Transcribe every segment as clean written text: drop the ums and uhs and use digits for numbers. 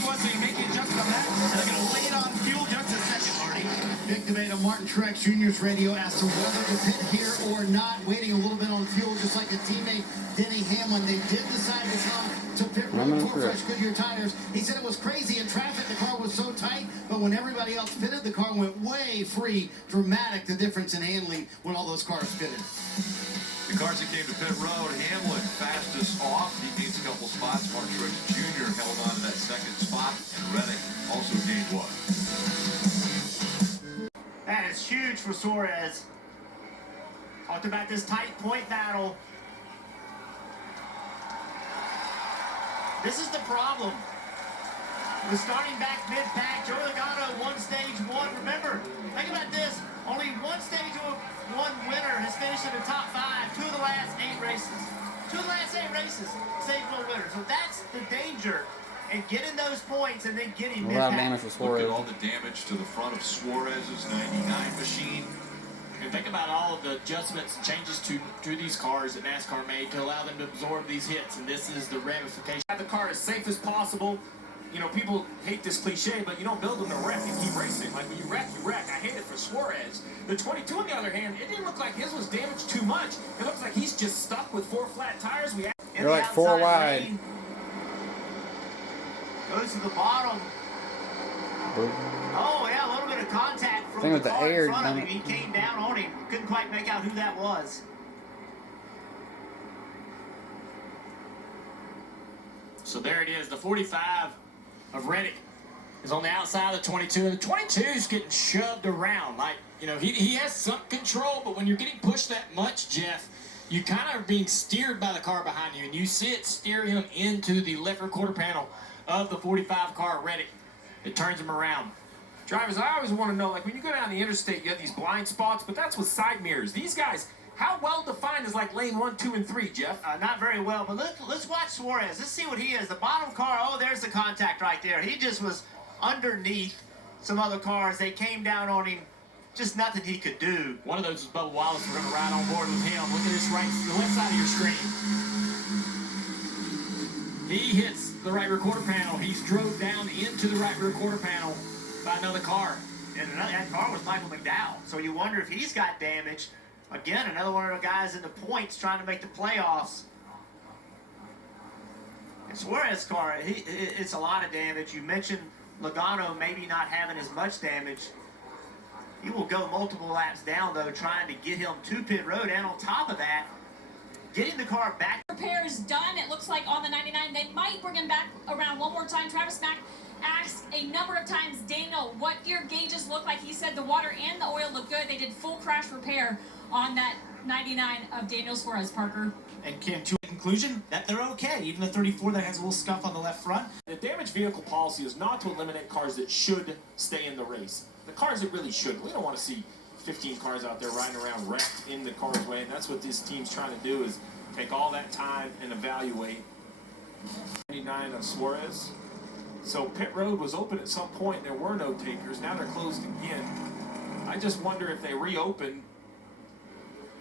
was, so you make the adjustment on that. And they're going to lay it on fuel just a second, Marty. Big debate on Martin Truex Jr.'s radio as to whether to pit here or not. Waiting a little bit on fuel, just like a teammate, Denny Hamlin. They did decide to come to pit road for fresh Goodyear tires. He said it was crazy in traffic. The car was so tight, but when everybody else pitted, the car went way free. Dramatic, the difference in handling when all those cars pitted. The cars that came to pit road, Hamlin fastest off. He gains a couple spots. Martin Truex Jr. held on to that second spot, and Reddick also gained one. That is huge for Suarez. Talked about this tight point battle. This is the problem. With starting back mid-pack, Joey Logano won stage one. Remember, think about this. Only one stage of one winner has finished in the top five. Two of the last 8 races. Stage one winners. So that's the danger. And getting those points and then getting a lot of damage for Suarez. Look at all the damage to the front of Suarez's 99 machine. And think about all of the adjustments and changes to these cars that NASCAR made to allow them to absorb these hits. And this is the ramification. Have the car as safe as possible. You know, people hate this cliche, but you don't build them to wreck and keep racing. Like when you wreck, you wreck. I hate it for Suarez. The 22, on the other hand, it didn't look like his was damaged too much. It looks like he's just stuck with 4 flat tires. They're like 4 wide. Lane, goes to the bottom. Oh, yeah, a little bit of contact from the car in front of him. He came down on him. Couldn't quite make out who that was. So there it is, the 45 of Reddick is on the outside of the 22, and the 22 is getting shoved around. Like, you know, he has some control, but when you're getting pushed that much, Jeff, you kind of are being steered by the car behind you, and you see it steer him into the left rear quarter panel of the 45 car Reddick. It turns him around. Drivers, I always want to know, like when you go down the interstate, you have these blind spots, but that's with side mirrors. These guys, how well defined is like lane 1, 2, and 3, Jeff? Not very well, but let's watch Suarez. Let's see what he is. The bottom car, oh, there's the contact right there. He just was underneath some other cars. They came down on him. Just nothing he could do. One of those is Bubba Wallace. We're going to ride on board with him. Look at this the left side of your screen. He hits the right rear quarter panel. He's drove down into the right rear quarter panel by another car. And that car was Michael McDowell. So you wonder if he's got damage. Again, another one of the guys in the points trying to make the playoffs. And Suarez's car, it's a lot of damage. You mentioned Logano maybe not having as much damage. He will go multiple laps down, though, trying to get him to pit road. And on top of that, getting the car back. Repairs done, it looks like, on the 99. They might bring him back around one more time. Travis Mack asked a number of times Daniel what your gauges look like. He said the water and the oil look good. They did full crash repair on that 99 of Daniel Suarez, Parker. And came to a conclusion that they're okay. Even the 34 that has a little scuff on the left front. The damaged vehicle policy is not to eliminate cars that should stay in the race. The cars that really should. We don't want to see 15 cars out there riding around wrecked in the car's way, and that's what this team's trying to do, is take all that time and evaluate. 99 of Suarez. So pit road was open at some point, and there were no takers. Now they're closed again. I just wonder if they reopen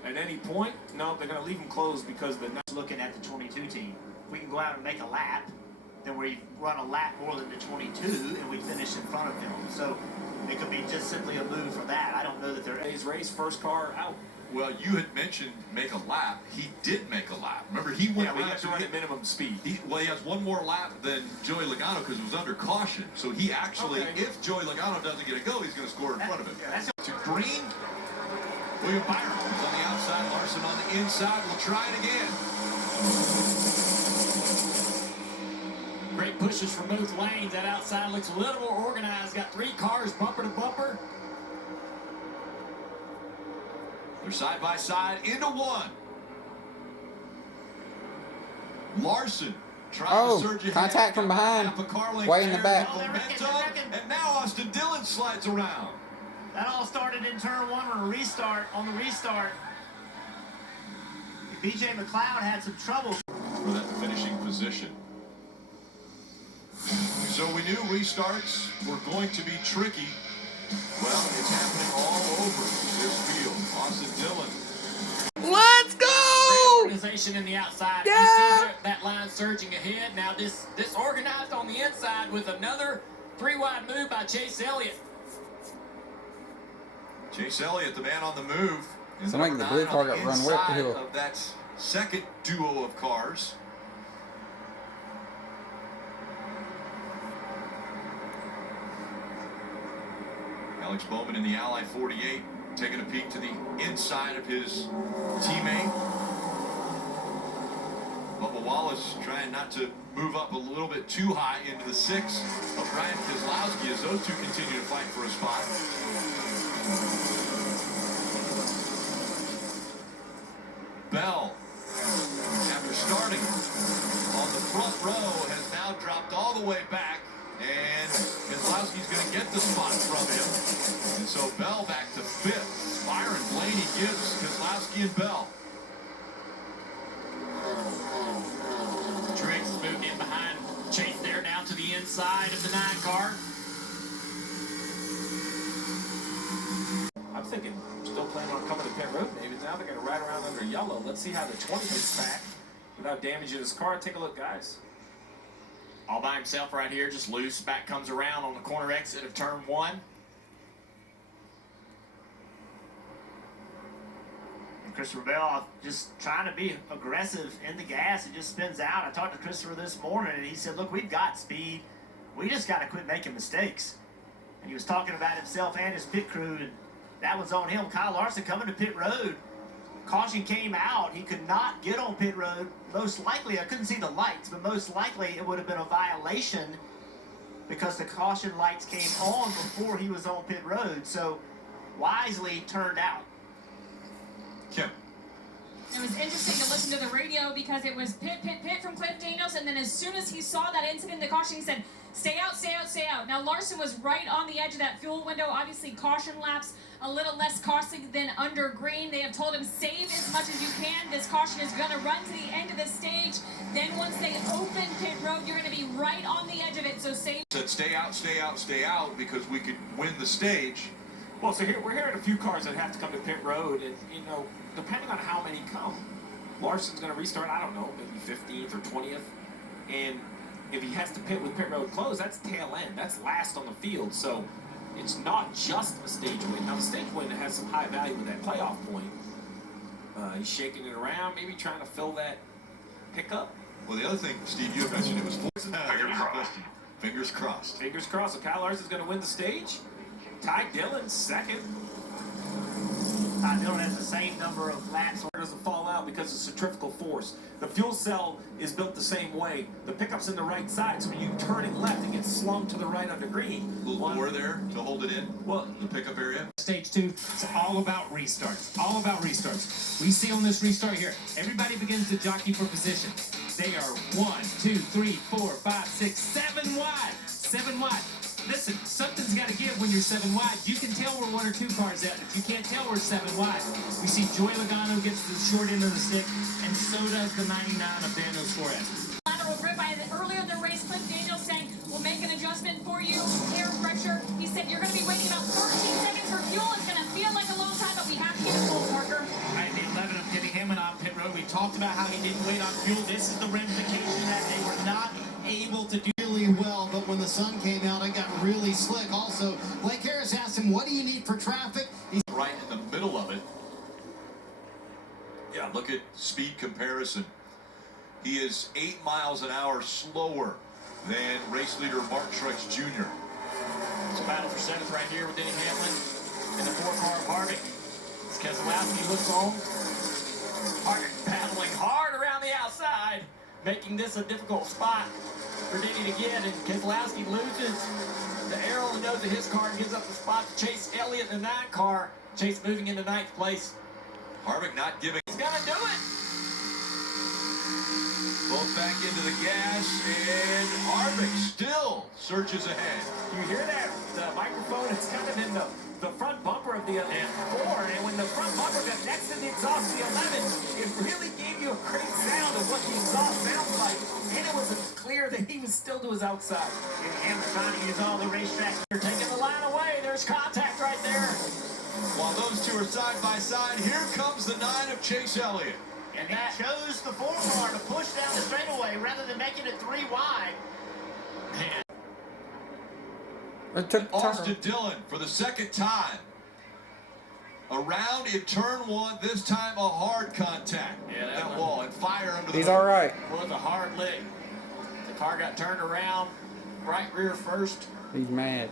at any point. No, they're going to leave them closed because the looking at the 22 team. We can go out and make a lap, then we run a lap more than the 22, and we finish in front of them. So it could be just simply a move for that. I don't know that they're today's race, first car out. Well, you had mentioned make a lap. He did make a lap. Remember, he went we have to run at minimum speed. He has one more lap than Joey Logano because it was under caution. So he actually, if Joey Logano doesn't get a go, he's going to score in front of him. To green, William Byron is on the outside, Larson on the inside. We'll try it again. Great pushes from both lanes. That outside looks a little more organized. Got 3 cars bumper to bumper. They're side by side into one. Larson trying to surge ahead. Contact from behind. Way in the back. And now Austin Dillon slides around. That all started in turn 1 on the restart. BJ McLeod had some trouble for that finishing position. So we knew restarts were going to be tricky. Well, it's happening all over this field. Austin Dillon. Let's go! organization in the outside. You see that line surging ahead. Now this organized on the inside with another 3-wide move by Chase Elliott. Chase Elliott, the man on the move. It's like the blue car got run way up the hill. Of that second duo of cars. Alex Bowman in the Ally 48, taking a peek to the inside of his teammate. Bubba Wallace trying not to move up a little bit too high into the 6 of Brian Keselowski as those two continue to fight for a spot. Bell, after starting on the front row, has now dropped all the way back, and Keselowski's going to get the spot from him. And so Bell back to 5th. Byron Blaney gives Keselowski and Bell. Triggs moved in behind Chase there, now to the inside of the 9 car. I'm thinking, still planning on coming to pit road maybe. Now they're going to ride around under yellow. Let's see how the 20 gets back without damaging his car. Take a look, guys. All by himself right here, just loose. Back comes around on the corner exit of turn 1. And Christopher Bell just trying to be aggressive in the gas. It just spins out. I talked to Christopher this morning, and he said, look, we've got speed. We just got to quit making mistakes. And he was talking about himself and his pit crew, and that was on him. Kyle Larson coming to pit road. Caution came out. He could not get on pit road. Most likely, I couldn't see the lights, but most likely it would have been a violation because the caution lights came on before he was on pit road. So wisely turned out. Kim. It was interesting to listen to the radio because it was pit from Cliff Daniels, and then as soon as he saw that incident, the caution, he said, stay out, stay out, stay out. Now Larson was right on the edge of that fuel window. Obviously caution laps a little less costly than under green. They have told him save as much as you can. This caution is going to run to the end of the stage. Then once they open pit road, you're going to be right on the edge of it, so save. Said stay out, stay out, stay out because we could win the stage. Well, so here we're hearing a few cars that have to come to pit road, and you know, depending on how many come, Larson's going to restart, I don't know, maybe 15th or 20th, and if he has to pit with pit road closed, that's tail end, that's last on the field, so it's not just a stage win. Now the stage win has some high value with that playoff point. He's shaking it around, maybe trying to fill that pickup. Well, the other thing, Steve, you mentioned it was fingers crossed. Fingers crossed. So Kyle Larson's going to win the stage. Ty Dillon second. Ty Dillon has the same number of laps. It doesn't fall out because of centrifugal force. The fuel cell is built the same way. The pickup's in the right side, so when you turn it left, it gets slung to the right under green. A little more there to hold it in. Well, the pickup area. Stage 2, it's all about restarts. All about restarts. We see on this restart here, everybody begins to jockey for position. They are 1, 2, 3, 4, 5, 6, 7 wide. 7 wide. Listen, something's got to give when you're 7 wide. You can tell where 1 or 2 cars at, but you can't tell we're 7 wide. We see Joey Logano gets the short end of the stick, and so does the 99 of Daniel Suarez. Lateral grip. Earlier in the race, Cliff Daniels saying, we'll make an adjustment for you. Air pressure. He said, you're going to be waiting about 14 seconds for fuel. It's going to feel like a long time, but we have to get it full, Parker. Right, the 11 of Denny Hamlin on pit road. We talked about how he didn't wait on fuel. This is the ramification that they were not able to do really well, but when the sun came out, it got really slick. Also, Blake Harris asked him, what do you need for traffic? He's right in the middle of it. Yeah, look at speed comparison. He is 8 miles an hour slower than race leader Mark Truex Jr. It's a battle for 7th right here with Denny Hamlin and the 4-car of Harvick. As Keselowski looks on. Harvick battling hard around the outside, making this a difficult spot for Denny to get, and Keselowski loses the air on the nose of his car and gives up the spot to Chase Elliott in the 9 car. Chase moving into 9th place. Harvick not giving. He's gonna do it. Both back into the gas, and Harvick still surges ahead. You hear that? The microphone is kind of in the front bumper of the 4, and when the front bumper got next to the exhaust of the 11, it really gave you a great sound of what the exhaust sounds like, and it was clear that he was still to his outside. And Hamlin trying to use all the racetrack. They're taking the line away. There's contact right there. While those two are side by side, here comes the 9 of Chase Elliott. And he chose the 4 car to push down the straightaway rather than making it 3 wide. It took Austin Dillon for the second time. Around in turn 1, this time a hard contact. Yeah, that wall and fire under the He's hood. all right. Was a hard lick. The car got turned around, right rear first. He's mad.